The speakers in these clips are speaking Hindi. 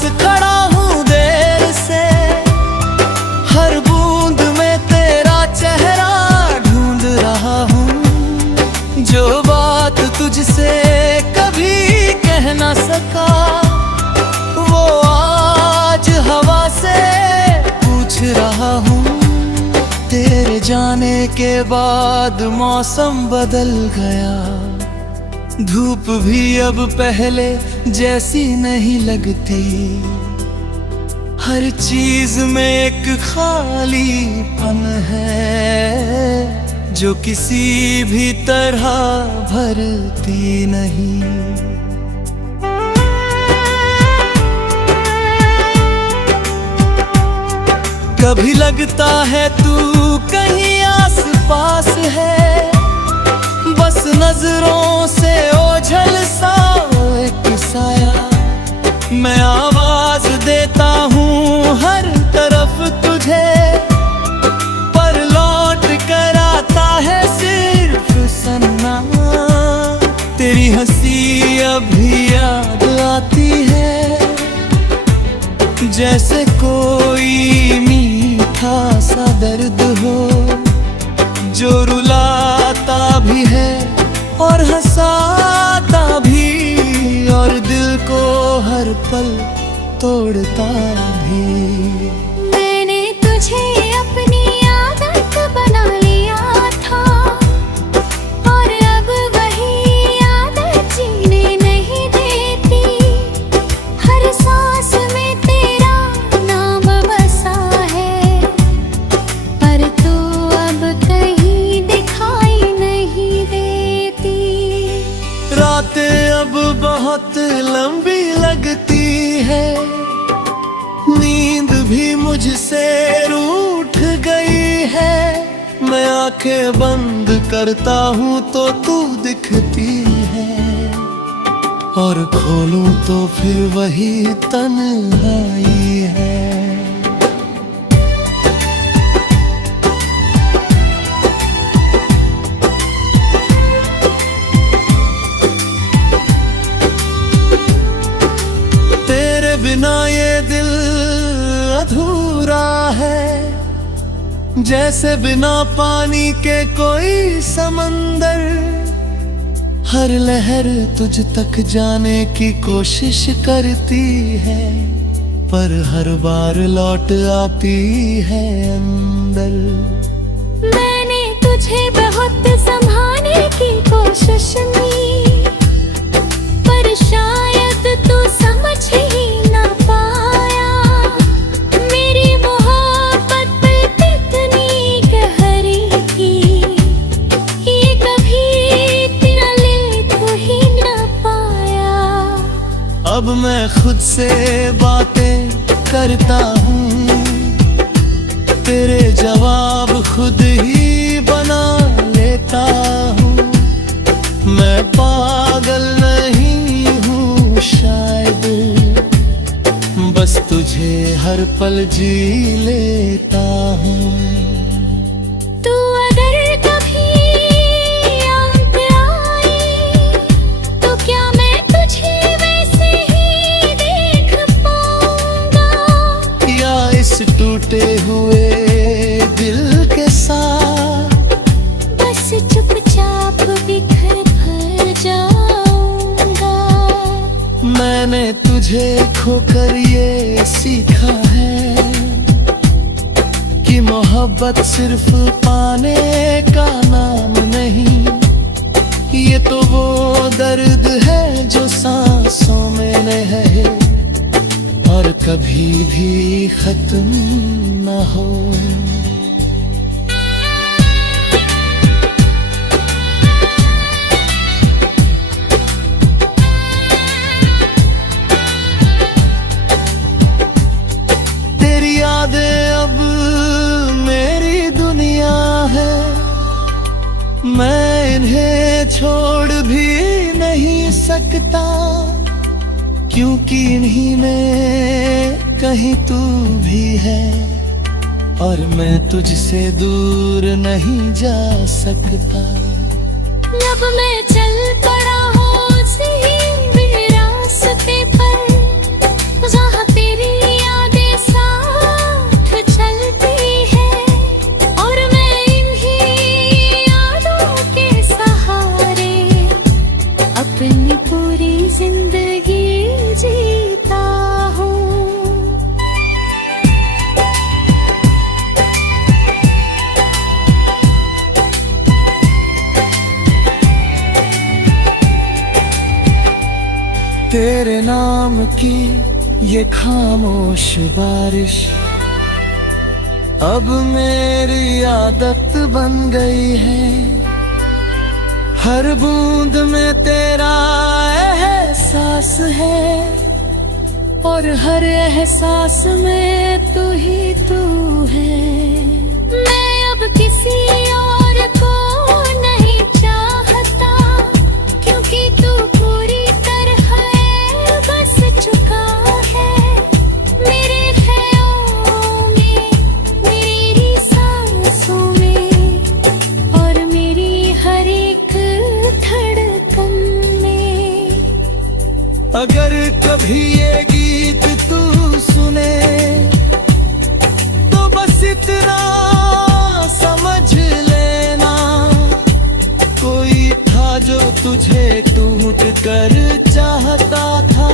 पास खड़ा हूँ देर से, हर बूंद में तेरा चेहरा ढूंढ रहा हूँ। जो बात तुझसे कभी कह ना सका, वो आज हवा से पूछ रहा हूँ। तेरे जाने के बाद मौसम बदल गया, धूप भी अब पहले जैसी नहीं लगती। हर चीज में एक खालीपन है जो किसी भी तरह भरती नहीं। कभी लगता है तू कहीं आस पास है, बस नजरों से ओझल सा एक साया। मैं आवाज देता हूँ हर तरफ तुझे, पर लौट कर आता है सिर्फ सन्ना। तेरी हंसी अभी याद आती है, जैसे कोई मीठा सा दर्द हो जो रुलाता भी है और हंसाता भी, और दिल को हर पल तोड़ता भी। मैंने तुझे अपनी आदत बना लिया था, और अब वही आदत जीने नहीं देती। हर सांस में तेरा नाम बसा है, पर तू अब कहीं दिखाई नहीं देती। रातें अब बहुत लंबी लगती है, नींद भी मुझसे रूठ गई है। मैं आंखें बंद करता हूँ तो तू दिखती है, और खोलूं तो फिर वही तन्हाई है। तेरे बिना ये दिल अधूरा है, जैसे बिना पानी के कोई समंदर। हर लहर तुझ तक जाने की कोशिश करती है, पर हर बार लौट आती है अंदर। मैंने तुझे बहुत संभालने की कोशिश की, पर शायद तू समझ ही ना पाया। मेरी मोहब्बत पे कितनी गहरी थी, ये कभी तेरा ले तू ही ना पाया। अब मैं खुद से बातें करता हूँ, तेरे जवाब खुद ही बना लेता हूँ। मैं पागल नहीं हूँ शायद, बस तुझे हर पल जी लेता हूँ। तू अगर कभी याद आए, तो क्या मैं तुझे वैसे ही देख पाऊंगा, या इस टूटे हुए दिल के साथ बस चुपचाप बिखर भर जाऊंगा। मैंने तुझे खोकर ये सीखा है कि मोहब्बत सिर्फ पाने का नाम नहीं, ये तो वो दर्द है जो सांसों में है, और कभी भी खत्म न हो। तेरी यादें अब मेरी दुनिया है, मैं इन्हें छोड़ भी नहीं सकता, क्योंकि इन्हीं में कहीं तू भी है, और मैं तुझसे दूर नहीं जा सकता। अब मैं चल पड़ा हूँ उसी रास्ते पर, जहाँ तेरे नाम की ये खामोश बारिश अब मेरी आदत बन गई है। हर बूंद में तेरा एहसास है और हर एहसास में तू ही तू है। मैं अब किसी और को नहीं चाहता, क्योंकि तू पूरी तरह बस चुका है मेरे ख्यालों में, मेरी सांसों में और मेरी हर एक धड़कन में। अगर कभी ये गीत तू सुने तो बस इतना समझ लेना, कोई था जो तुझे टूट कर चाहता था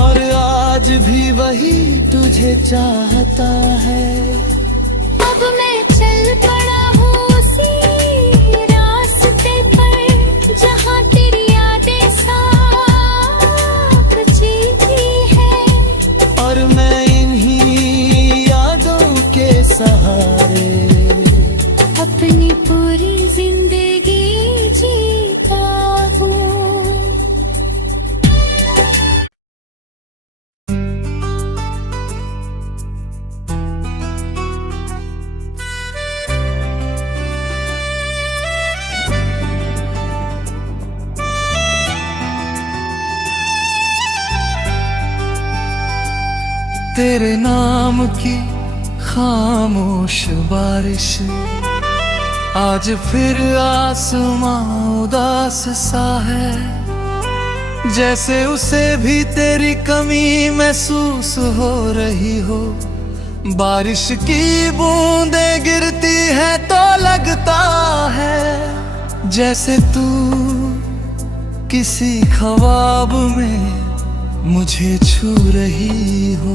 और आज भी वही तुझे चाहता है। अब मैं चल पड़ा हूँ उसी रास्ते पर जहाँ तेरी यादें साथ जीती है, और मैं इन्हीं यादों के सहारे अपनी पूरी जिंदगी जीता हूँ। तेरे नाम की खामोश बारिश आज फिर आसमां उदास सा है, जैसे उसे भी तेरी कमी महसूस हो रही हो। बारिश की बूंदें गिरती है तो लगता है जैसे तू किसी ख्वाब में मुझे छू रही हो।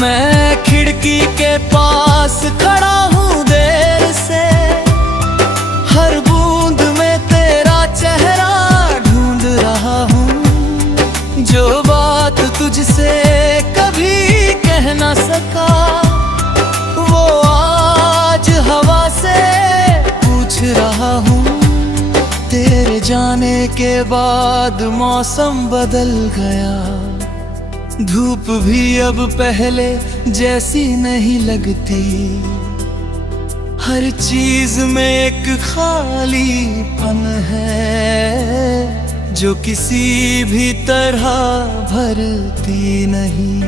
मैं खिड़की के पास खड़ा हूँ देर से, हर बूंद में तेरा चेहरा ढूंढ रहा हूँ। जो बात तुझसे कभी कह ना सका वो आज हवा से पूछ रहा हूँ। तेरे जाने के बाद मौसम बदल गया, धूप भी अब पहले जैसी नहीं लगती। हर चीज में एक खालीपन है जो किसी भी तरह भरती नहीं।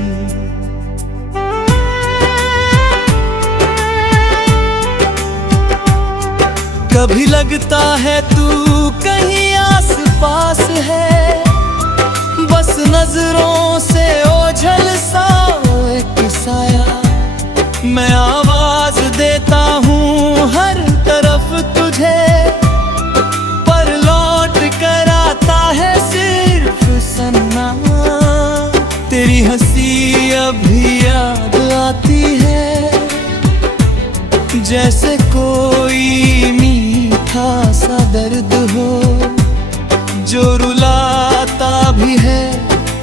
कभी लगता है तू कहीं आस पास है, बस नजरों से ओझल सा एक साया। मैं आवाज देता हूँ हर तरफ तुझे, पर लौट कर आता है सिर्फ सन्ना। तेरी हंसी अभी याद आती है, जैसे कोई मीठा सा दर्द हो जो रुलाता भी है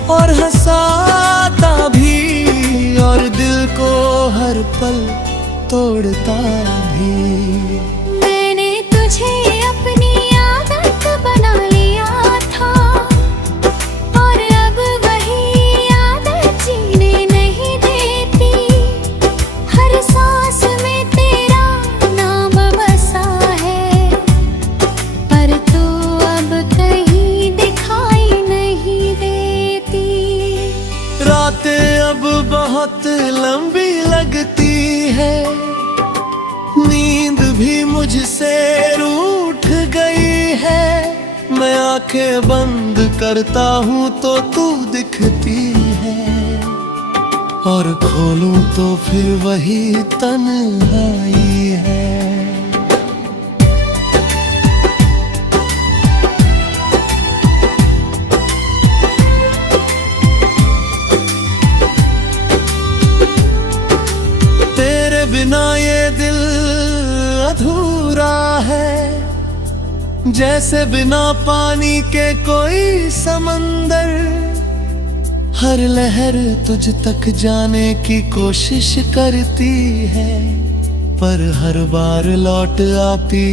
और हंसाता भी, और दिल को हर पल तोड़ता भी। मैंने तुझे अपनी आदत बना लिया था और अब वही आदत जीने नहीं देती। हर सांस में तेरा नाम बसा है, पर तू अब कहीं दिखाई नहीं देती। रातें अब बहुत लंबी लगती है, नींद भी मुझसे रूठ गई है। मैं आंखें बंद करता हूँ तो तू दिखती है, और खोलूं तो फिर वही तन्हाई है। जैसे बिना पानी के कोई समंदर, हर लहर तुझ तक जाने की कोशिश करती है, पर हर बार लौट आती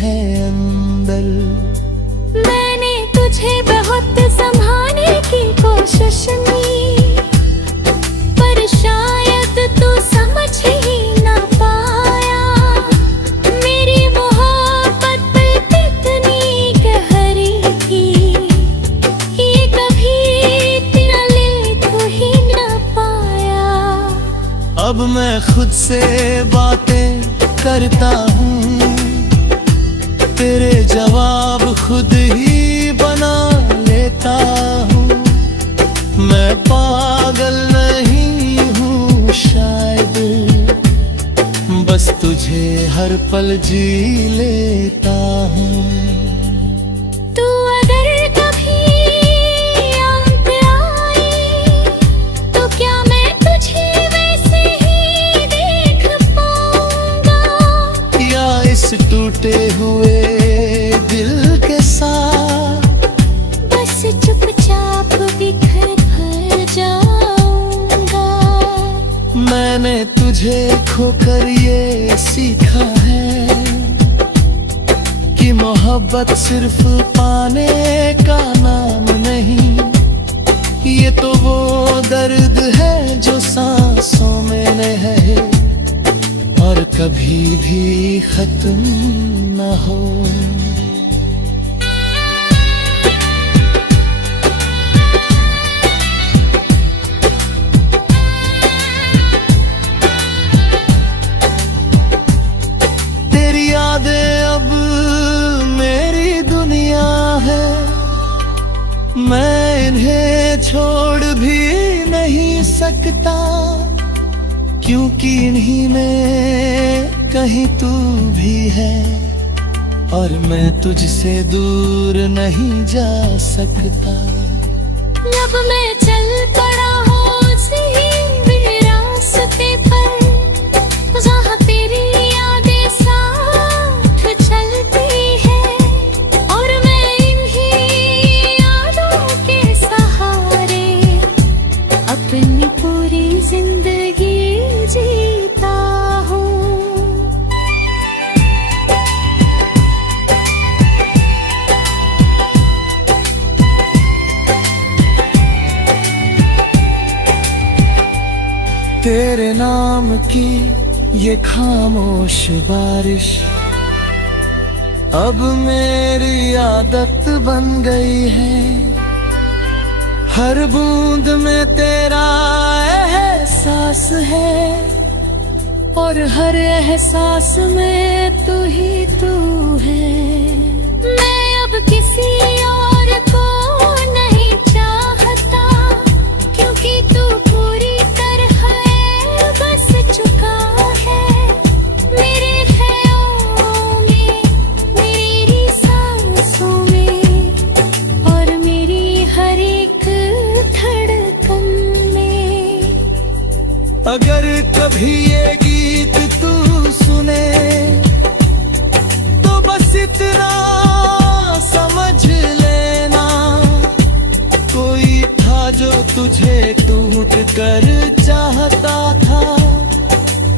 है अंदर। मैंने तुझे बहुत संभालने की कोशिश की, पर शायद तू समझ ही ना पाया। मेरी मोहब्बत कितनी गहरी थी, ये कभी तेरा ले तू ही ना पाया। अब मैं खुद से बातें करता हूँ, तेरे जवाब खुद ही बना लेता हूँ। मैं पागल नहीं हूँ शायद, बस तुझे हर पल जी लेता हूँ। तू अगर कभी याद आए, तो क्या मैं तुझे वैसे ही देख पाऊंगा, या इस टूटे हुए दिल के साथ बस चुपचाप बिखर भर जाऊंगा। मैंने तुझे खोकर ये सीखा है कि मोहब्बत सिर्फ पाने का नाम नहीं, ये तो वो दर्द है जो सांसों में है और कभी भी खत्म न हो। तेरी यादें अब मेरी दुनिया है, मैं इन्हें छोड़ भी नहीं सकता, क्योंकि इन्हीं में कहीं तू भी है और मैं तुझसे दूर नहीं जा सकता। अब मैं चल पड़ा हूँ उसी रास्ते पर, जहाँ तेरी यादें साथ चलती है, और मैं इन्हीं यादों के सहारे अपनी पूरी जिंदगी जीता हूँ। तेरे नाम की ये खामोश बारिश अब मेरी आदत बन गई है, हर बूंद में तेरा एहसास है और हर एहसास में तू ही तू है। मैं अब किसी और को नहीं चाहता, क्योंकि तू पूरी तरह बस चुका है मेरे ख्यालों में, मेरी सांसों में और मेरी हर एक धड़कन में। अगर कभी ये गीत तू सुने तो बस इतना समझ लेना, कोई था जो तुझे टूट कर चाहता था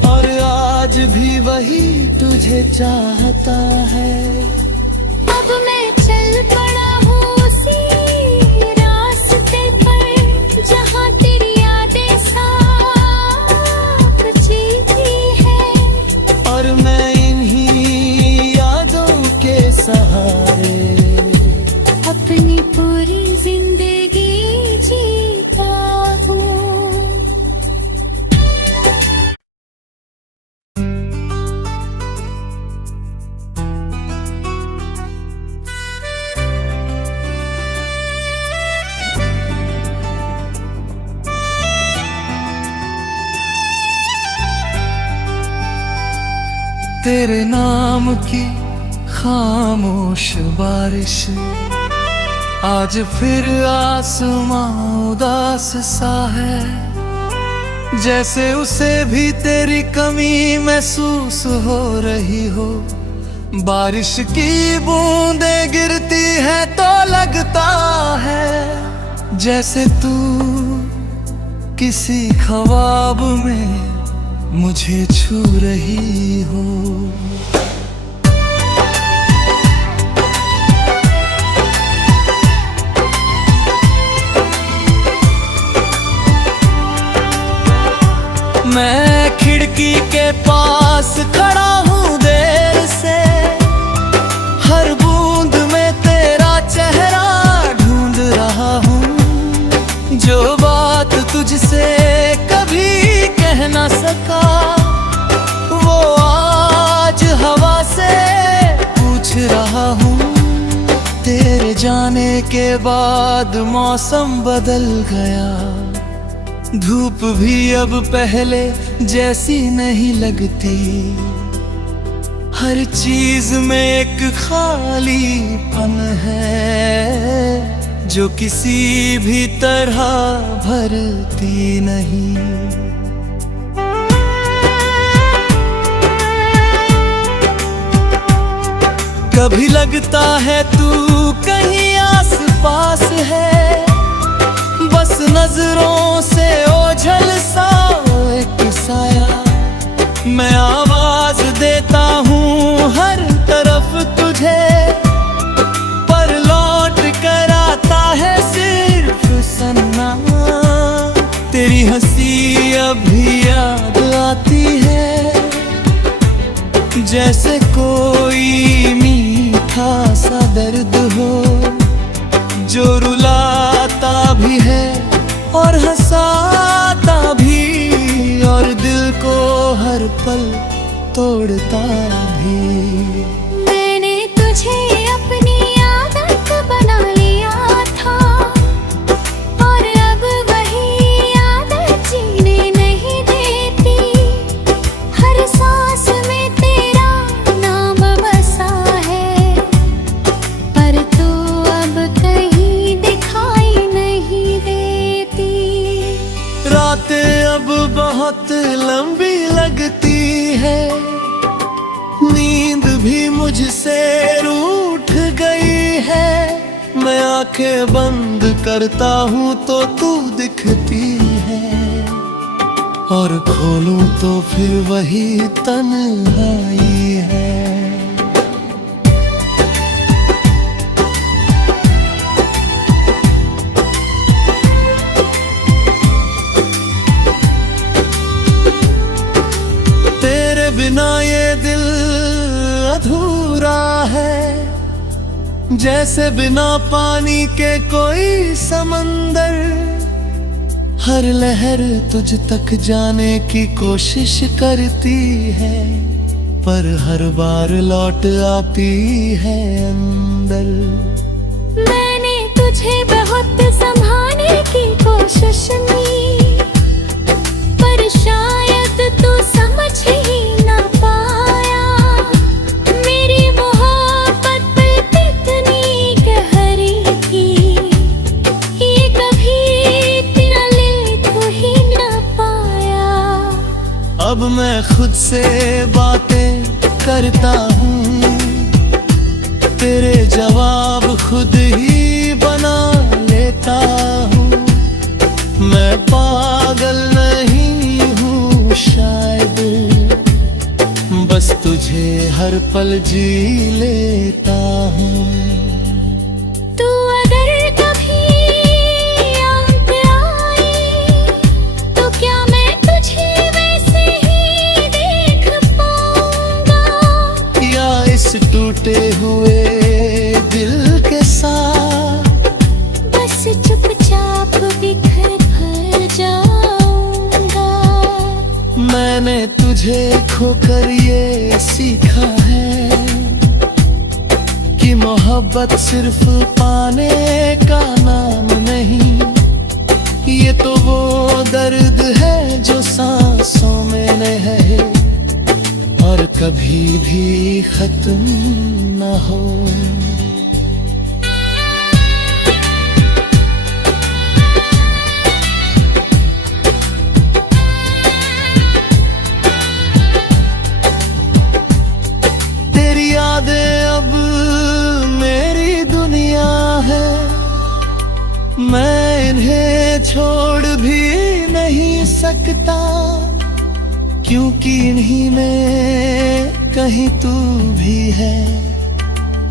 और आज भी वही तुझे चाहता है। अब मैं चल पड़ा हूँ उसी रास्ते पर, जहाँ तेरी यादें साथ जीती है, और मैं इन्हीं यादों के सहारे अपनी पूरी जिंदगी जीता हूँ। तेरे नाम की खामोश बारिश आज फिर आसमां उदास सा है, जैसे उसे भी तेरी कमी महसूस हो रही हो, बारिश की बूंदें गिरती है तो लगता है जैसे तू किसी ख्वाब में मुझे छू रही हो। मैं खिड़की के पास खड़ा हूँ देर से, हर बूंद में तेरा चेहरा ढूंढ रहा हूँ। जो बात तुझसे कभी कह ना सका वो आज हवा से पूछ रहा हूँ। तेरे जाने के बाद मौसम बदल गया, धूप भी अब पहले जैसी नहीं लगती। हर चीज में एक खालीपन है जो किसी भी तरह भरती नहीं। कभी लगता है तू कहीं आस पास है, बस नजरों से ओझल सा एक साया। मैं आवाज देता हूँ हर तरफ तुझे, पर लौट कर आता है सिर्फ सन्ना। तेरी हंसी अभी याद आती है जैसे कोई मीठा सा दर्द हो, जो रुलाता भी है और हंसाता भी, और दिल को हर पल तोड़ता भी। मैंने तुझे अपनी आदत बना लिया था, और अब वही आदत जीने नहीं देती। हर सांस में तेरा नाम बसा है, पर तू अब कहीं दिखाई नहीं देती। रातें अब बहुत लंबी लगती है, नींद भी मुझसे रूठ गई है। मैं आंखें बंद करता हूँ तो तू दिखती है, और खोलूं तो फिर वही तन्हाई है। बिना ये दिल अधूरा है, जैसे बिना पानी के कोई समंदर। हर लहर तुझ तक जाने की कोशिश करती है, पर हर बार लौट आती है अंदर। मैंने तुझे बहुत संभालने की कोशिश की, पर शायद तू समझ ही ना पाया। मेरी मोहब्बत पे कितनी गहरी थी, ये कभी इतना ले तू ही ना पाया। अब मैं खुद से बातें करता हूँ, तेरे जवाब खुद ही बना लेता हूँ। मैं पागल नहीं हूँ शायद, बस तुझे हर पल जी लेता हूँ। तू अगर कभी याद आए तो क्या मैं तुझे वैसे ही देख पाऊंगा, या इस टूटे हुए दिल के साथ बस चुपचाप बिखर भर जाऊंगा। मैंने तुझे खोकर ये सीखा है कि मोहब्बत सिर्फ पाने का नाम नहीं, ये तो वो दर्द है जो सांसों में है, और कभी भी खत्म न हो। तेरी याद मैं छोड़ भी नहीं सकता, क्योंकि इन्हीं में कहीं तू भी है,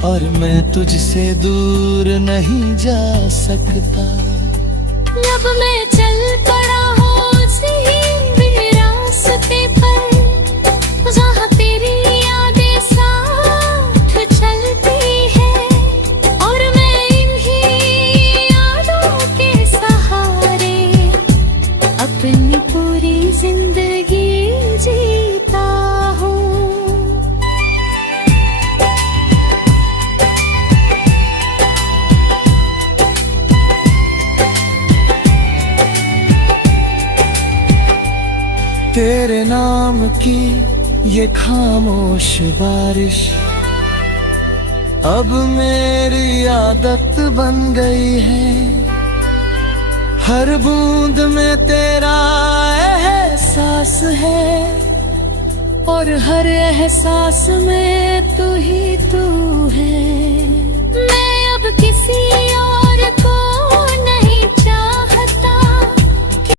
और मैं तुझसे दूर नहीं जा सकता। लब में चल पड़ा हो उसी रास्ते पर, जहाँ तेरी यादें साथ चलती है, और मैं इन्हीं यादों के सहारे अपनी पूरी जिंदगी जीता हूँ। तेरे नाम की ये खामोश बारिश अब मेरी आदत बन गई है। हर बूंद में तेरा एहसास है, और हर एहसास में